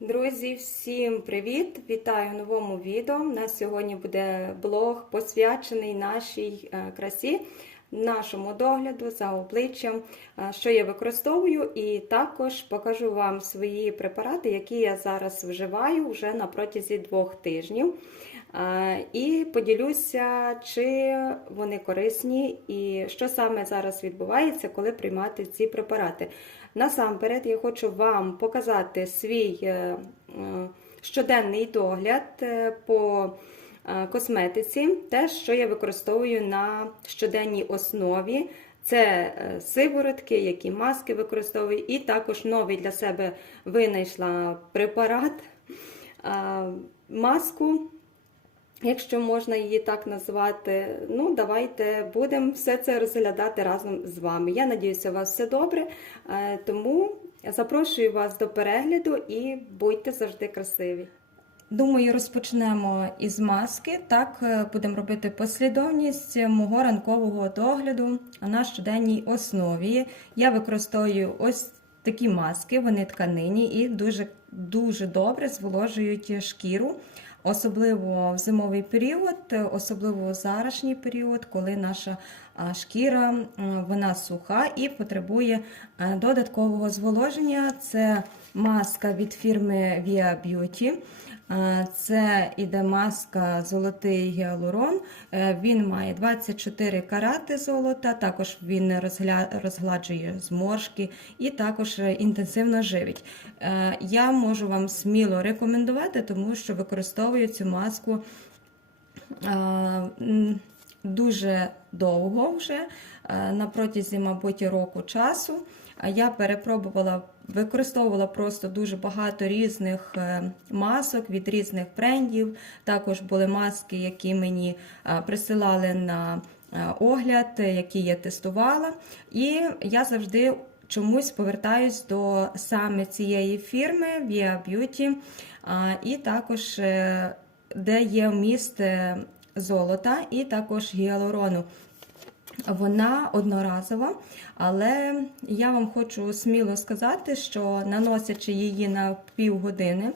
Друзі, всім привіт! Вітаю новому відео. У нас сьогодні буде блог посвячений нашій е, красі, нашому догляду за обличчям, е, що я використовую, і також покажу вам свої препарати, які я зараз вживаю вже на протязі двох тижнів. Е, І поділюся, чи вони корисні, і що саме зараз відбувається, коли приймати ці препарати. Насамперед, я хочу вам показати свій е, е, щоденний догляд е, по косметиці, те, що я використовую на щоденній основі. Це сиворотки, які маски використовую, і також новий для себе винайшла препарат, маску якщо можна її так назвати. Ну, давайте будемо все це розглядати разом з вами. Я надіюся, у вас все добре. Е, Тому запрошую вас до перегляду і будьте завжди красиві. Думаю, розпочнемо із маски. Так, е, будемо робити послідовність мого ранкового догляду на щоденній основі. Я використовую ось такі маски, вони тканині і дуже, дуже добре зволожують шкіру. Особливо в зимовий період, особливо в зарашній період, коли наша шкіра вона суха і потребує е, додаткового зволоження. Це маска від фірми Via Beauty. Е, Це іде маска золотий гіалурон. Е, Він має 24 карати золота, також він розгладжує зморшки і також е, інтенсивно живить. Я можу вам сміло рекомендувати, тому що використовую цю маску дуже довго вже, на протязі, мабуть, року часу. Я перепробувала, використовувала просто дуже багато різних е, масок від різних брендів. Також були маски, які мені е, присилали на е, огляд, які я тестувала. І я завжди чомусь повертаюсь до саме цієї фірми Via Beauty. І також де є вміст е, золота і також гіалурону. Вона одноразова, але я вам хочу сміло сказати, що наносячи її на півгодини,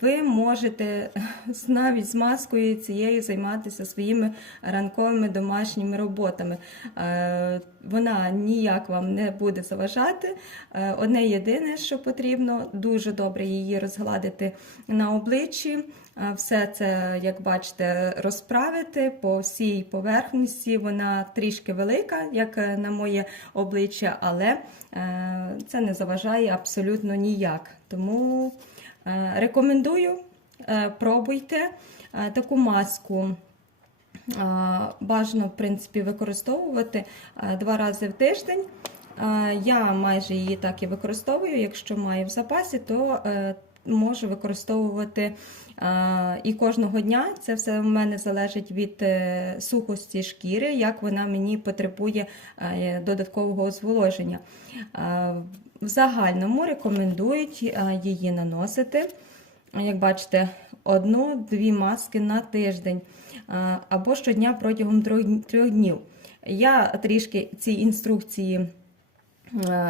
ви можете навіть з маскою цією займатися своїми ранковими домашніми роботами. Е, Вона ніяк вам не буде заважати. Е, Одне єдине, що потрібно, дуже добре її розгладити на обличчі. Е, Все це, як бачите, розправити по всій поверхності. Вона трішки велика, як на моє обличчя, але це не заважає абсолютно ніяк. Тому рекомендую, е, пробуйте Е, таку маску. е, Бажано, в принципі, використовувати е, два рази в тиждень. Е, Я майже її так і використовую. Якщо маю в запасі, то е, можу використовувати е, і кожного дня. Це все в мене залежить від е, сухості шкіри, як вона мені потребує е, додаткового зволоження. В загальному рекомендують її наносити. Як бачите, одну-дві маски на тиждень або щодня протягом трьох днів. Я трішки ці інструкції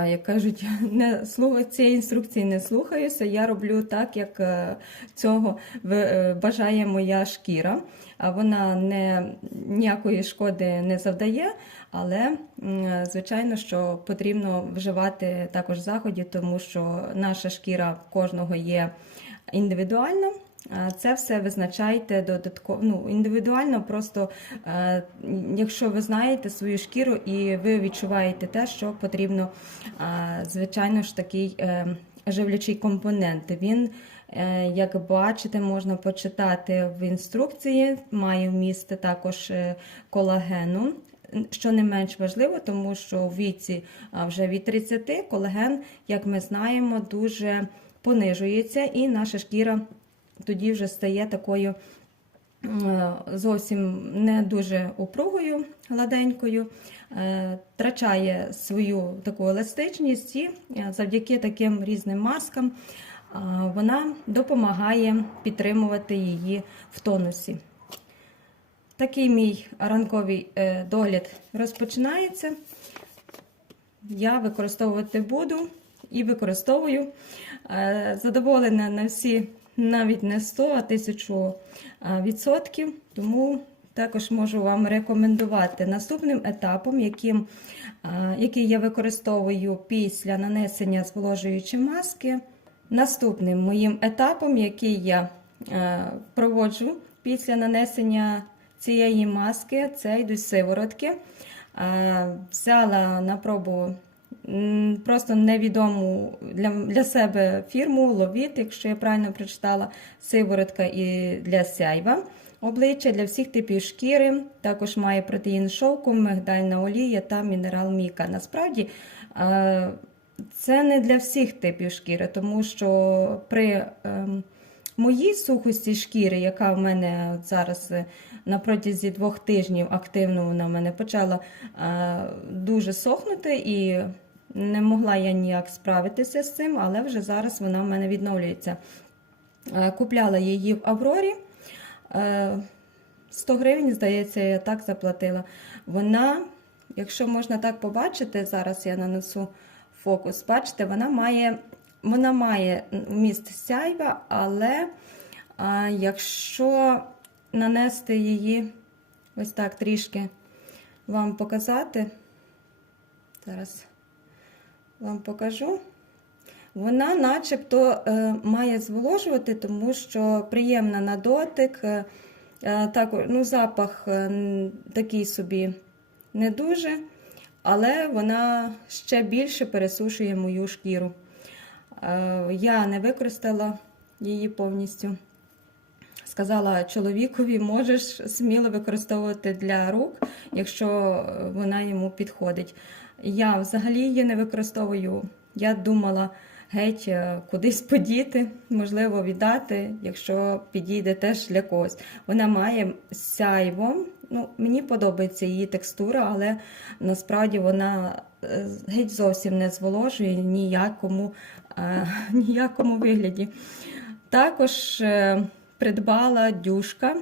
як кажуть, не слухаю цієї інструкції не слухаюся. Я роблю так, як е, цього е, бажає моя шкіра. Вона не, ніякої шкоди не завдає, але звичайно, що потрібно вживати також заходів, тому що наша шкіра кожного є індивідуальна. Це все визначайте додатково ну, індивідуально. Просто е, якщо ви знаєте свою шкіру і ви відчуваєте те, що потрібно, звичайно ж, такий е, живлячий компонент. Він, е, як бачите, можна почитати в інструкції, має вміст також колагену. Що не менш важливо, тому що у віці вже від 30 колаген, як ми знаємо, дуже понижується, і наша шкіра тоді вже стає такою е, зовсім не дуже упругою, гладенькою, е, втрачає свою таку еластичність і е, завдяки таким різним маскам вона допомагає підтримувати її в тонусі. Такий мій ранковий догляд розпочинається. Я використовувати буду і використовую Задоволена на всі, навіть не 100, а 1000 е, відсотків. Тому також можу вам рекомендувати наступним етапом, яким, який я використовую після нанесення зволожуючої маски. Наступним моїм етапом, який я проводжу після нанесення цієї маски, це йдуть сиворотки. Взяла на пробу просто невідому для, для себе фірму Ловіт, якщо я правильно прочитала, сиворотка і для сяйва. Обличчя для всіх типів шкіри, також має протеїн шовку, мигдальна олія та мінерал Міка. Насправді е, це не для всіх типів шкіри, тому що при ем, моїй сухості шкіри, яка в мене зараз е, на протязі двох тижнів активно вона в мене почала е, дуже сохнути, і не могла я ніяк справитися з цим, але вже зараз вона в мене відновлюється. Е, Купляла її в Аврорі. Е, 100 гривень, здається, я так заплатила. Вона, якщо можна так побачити, зараз я нанесу фокус. Бачите, вона має, вона має вміст сяйва, але а, якщо нанести її ось так трішки вам показати, зараз вам покажу. Вона начебто е, має зволожувати, тому що приємна на дотик. Е, е, також, ну, запах такий собі не дуже, але вона ще більше пересушує мою шкіру. Я не використала її повністю. Сказала чоловікові, можеш сміло використовувати для рук, якщо вона йому підходить. Я взагалі її не використовую. Я думала геть е, кудись подіти, можливо, віддати, якщо підійде теж для когось. Вона має сяйво. Ну, мені подобається її текстура, але насправді вона е, геть зовсім не зволожує ніякому, е, ніякому вигляді. Також е, придбала дюшка.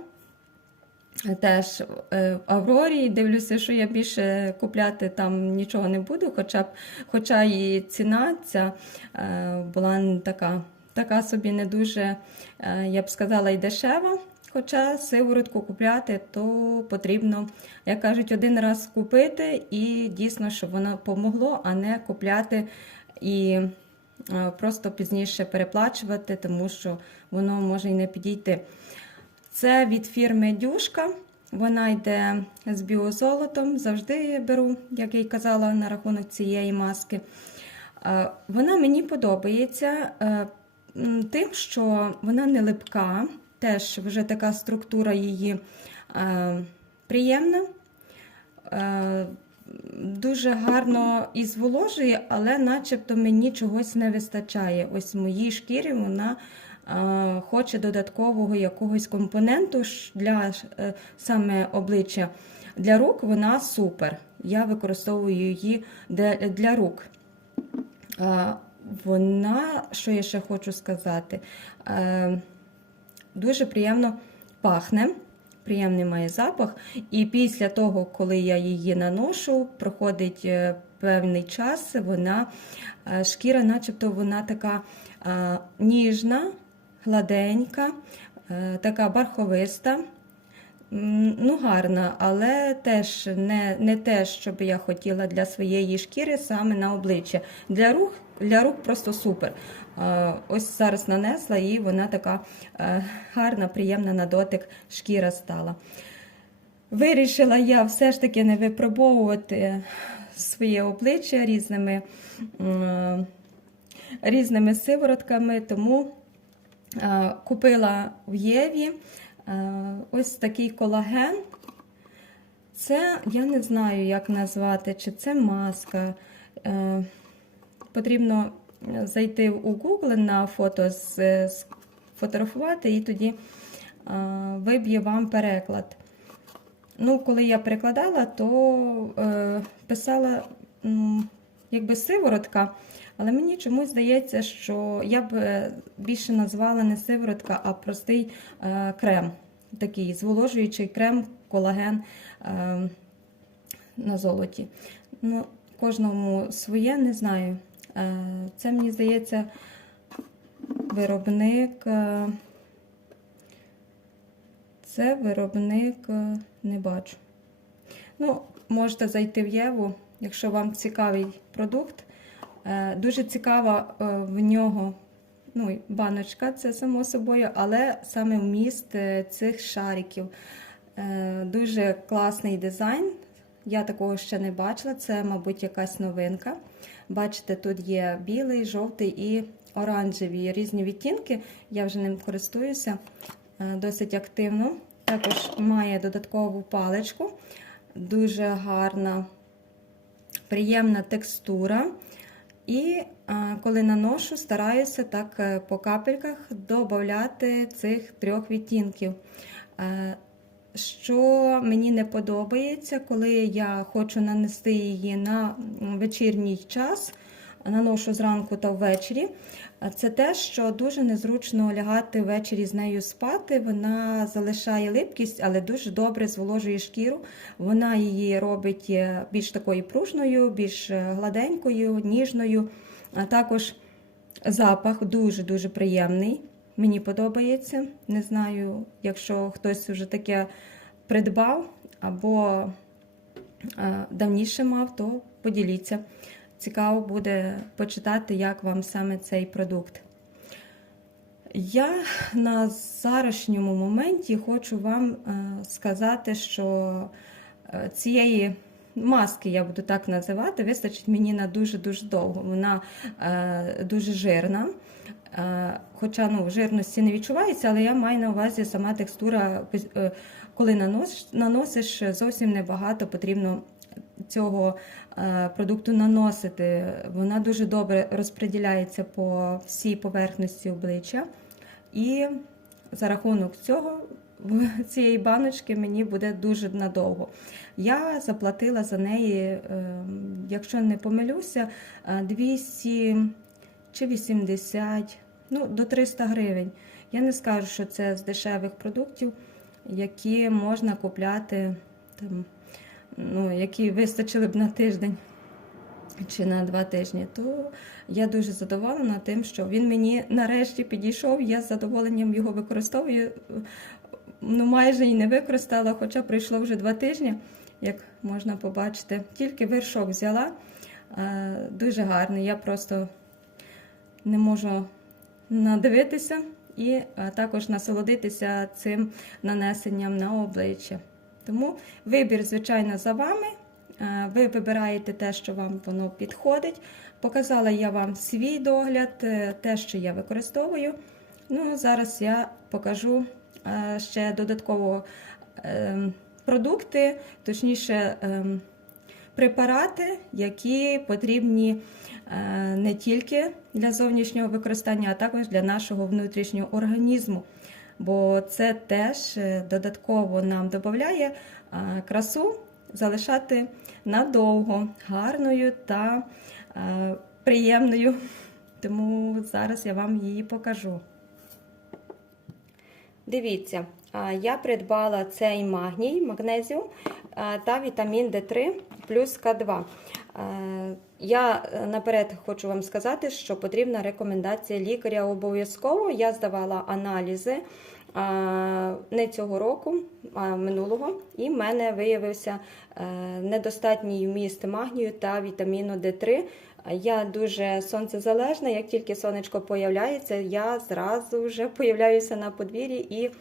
Теж е, в Аврорі дивлюся, що я більше купляти там нічого не буду, хоча б, хоча і ціна ця е, була така, така собі не дуже, е, я б сказала, і дешева. Хоча сиворотку купляти, то потрібно, як кажуть, один раз купити і дійсно, щоб воно помогло, а не купляти і просто пізніше переплачувати, тому що воно може і не підійти. Це від фірми Дюшка. Вона йде з біозолотом. Завжди я беру, як я й казала, на рахунок цієї маски. Е, Вона мені подобається е, тим, що вона не липка, теж вже така структура її е, приємна. Дуже гарно і зволожує, але начебто мені чогось не вистачає. Ось моїй шкірі вона хоче додаткового якогось компоненту для е, саме обличчя. Для рук вона супер. Я використовую її для, рук. Вона, що я ще хочу сказати, е, дуже приємно пахне. Приємний має запах. І після того, коли я її наношу, проходить е, певний час, вона шкіра, начебто, вона така ніжна, гладенька, е, така барховиста. Ну, гарна, але теж не, не те, що би я хотіла для своєї шкіри саме на обличчя. Для рук, для рук просто супер. Ось зараз нанесла і вона така е, гарна, приємна на дотик шкіра стала. Вирішила я все ж таки не випробовувати своє обличчя різними, різними сиворотками, тому купила в Єві е, ось такий колаген. Це я не знаю, як назвати, чи це маска. Е, Потрібно зайти у Google на фото, сфотографувати і тоді е, виб'є вам переклад. Ну, коли я перекладала, то е, писала якби сиворотка, але мені чомусь здається, що я б е, більше назвала не сиворотка, а простий е, крем. Такий зволожуючий крем, колаген е, на золоті. Ну, кожному своє, не знаю. Це мені здається виробник. Це виробник не бачу. Ну, можете зайти в Єву, якщо вам цікавий продукт. Е, Дуже цікава е, в нього ну, баночка, це само собою, але саме вміст е, цих шариків. Дуже класний дизайн. Я такого ще не бачила. Це, мабуть, якась новинка. Бачите, тут є білий, жовтий і оранжеві різні відтінки. Я вже ним користуюся досить активно. Також має додаткову паличку, дуже гарна, приємна текстура. І коли наношу, стараюся так е, по капельках додати цих трьох відтінків. Е, Що мені не подобається, коли я хочу нанести її на вечірній час, наношу зранку та ввечері, це те, що дуже незручно лягати ввечері з нею спати. Вона залишає липкість, але дуже добре зволожує шкіру. Вона її робить е, більш такою пружною, більш е, гладенькою, ніжною. А також запах дуже-дуже приємний. Мені подобається. Не знаю, якщо хтось вже таке придбав або е, давніше мав, то поділіться. Цікаво буде почитати, як вам саме цей продукт. Я на зарашньому моменті хочу вам е, сказати, що е, цієї маски, я буду так називати, вистачить мені на дуже-дуже довго. Вона е, дуже жирна. Хоча ну, жирності не відчувається, але я маю на увазі сама текстура, коли наносиш зовсім небагато потрібно цього е, продукту наносити. Вона дуже добре розподіляється по всій поверхності обличчя. І за рахунок цього цієї баночки мені буде дуже надовго. Я заплатила за неї, е, якщо не помилюся, е, 200 чи 80, ну, до 300 гривень. Я не скажу, що це з дешевих продуктів, які можна купляти, там, ну, які вистачили б на тиждень чи на два тижні, то я дуже задоволена тим, що він мені нарешті підійшов. Я з задоволенням його використовую. Ну, майже і не використала, хоча пройшло вже два тижні, як можна побачити. Тільки вершок взяла. Дуже гарний. Я просто не можу надивитися і також насолодитися цим нанесенням на обличчя. Тому вибір, звичайно, за вами. Е, Ви вибираєте те, що вам воно підходить. Показала я вам свій догляд, е, те, що я використовую. Ну, Зараз я покажу е, ще додатково е, продукти, точніше, е, препарати, які потрібні не тільки для зовнішнього використання, а також для нашого внутрішнього організму. Бо це теж е, додатково нам додає е, красу залишати надовго, гарною та е, приємною. Тому зараз я вам її покажу. Дивіться, я придбала цей магній, магнезіум та вітамін D3 плюс К2. Я е, наперед хочу вам сказати, що потрібна рекомендація лікаря обов'язково. Я здавала аналізи не цього року, а минулого, і в мене виявився е, недостатній вміст магнію та вітаміну D3. Я дуже сонцезалежна. Як тільки сонечко появляється, я зразу вже появляюся на подвір'ї і е,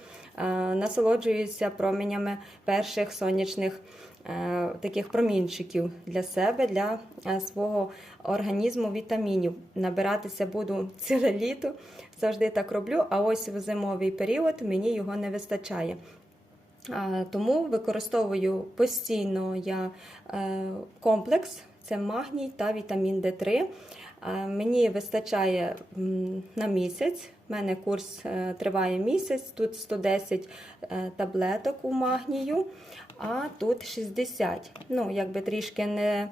насолоджуюся променями перших сонячних таких промінчиків для себе, для е, свого організму вітамінів. Набиратися буду ціле літо, завжди так роблю. А ось в зимовий період мені його не вистачає. Тому використовую постійно я е, комплекс, це магній та вітамін D3. Е, Мені вистачає на місяць. У мене курс е, триває місяць, тут 110 е, таблеток у магнію, а тут 60. Ну, якби трішки не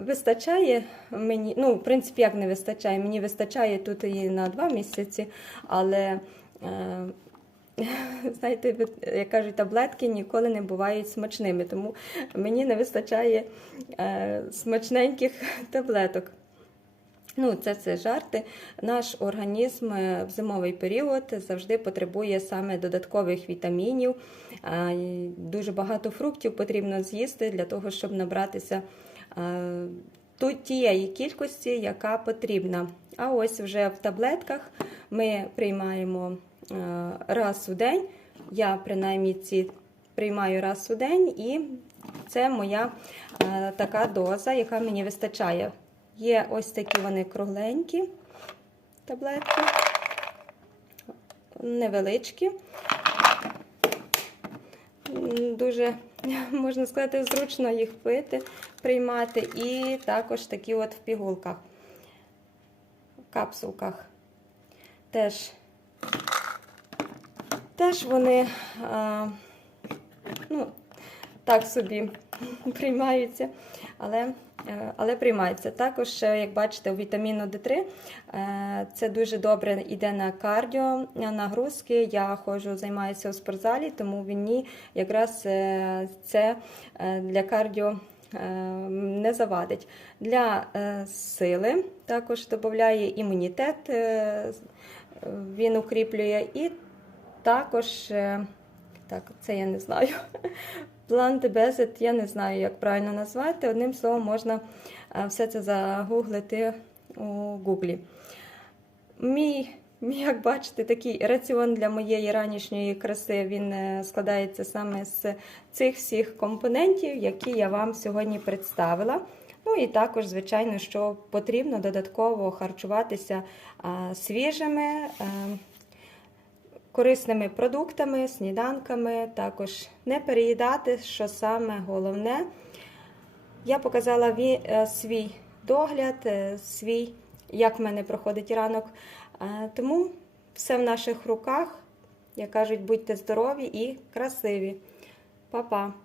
вистачає мені. Ну, в принципі, як не вистачає, мені вистачає тут і на 2 місяці, але. Знаєте, як кажуть, таблетки ніколи не бувають смачними, тому мені не вистачає смачненьких таблеток. Ну, це все жарти. Наш організм е, в зимовий період завжди потребує саме додаткових вітамінів. Дуже багато фруктів потрібно з'їсти для того, щоб набратися тієї кількості, яка потрібна. А ось вже в таблетках ми приймаємо е, раз у день. Я принаймні ці приймаю раз у день, і це моя е, така доза, яка мені вистачає. Є ось такі вони кругленькі таблетки, невеличкі. Дуже, можна сказати, зручно їх пити, приймати. І також такі от в пігулках, в капсулках. Теж, теж вони а, ну, так собі приймаються, але, е, але приймаються. Також, е, як бачите, у вітаміну Д3 е, це дуже добре йде на кардіо на нагрузки. Я ходжу, займаюся у спортзалі, тому мені якраз е, це для кардіо. Не завадить. Для сили також додає імунітет, він укріплює, і також, так, це я не знаю. Plant Bezet, я не знаю, як правильно назвати. Одним словом, можна е, все це загуглити у Гуглі. Мій, як бачите, такий раціон для моєї ранішньої краси він е, складається саме з цих всіх компонентів, які я вам сьогодні представила. Ну і також, звичайно, що потрібно додатково харчуватися а, свіжими. Корисними продуктами, сніданками, також не переїдати, що саме головне. Я показала е, свій догляд, е, свій, як в мене проходить ранок. Е, Тому все в наших руках. Як кажуть, будьте здорові і красиві. Па-па!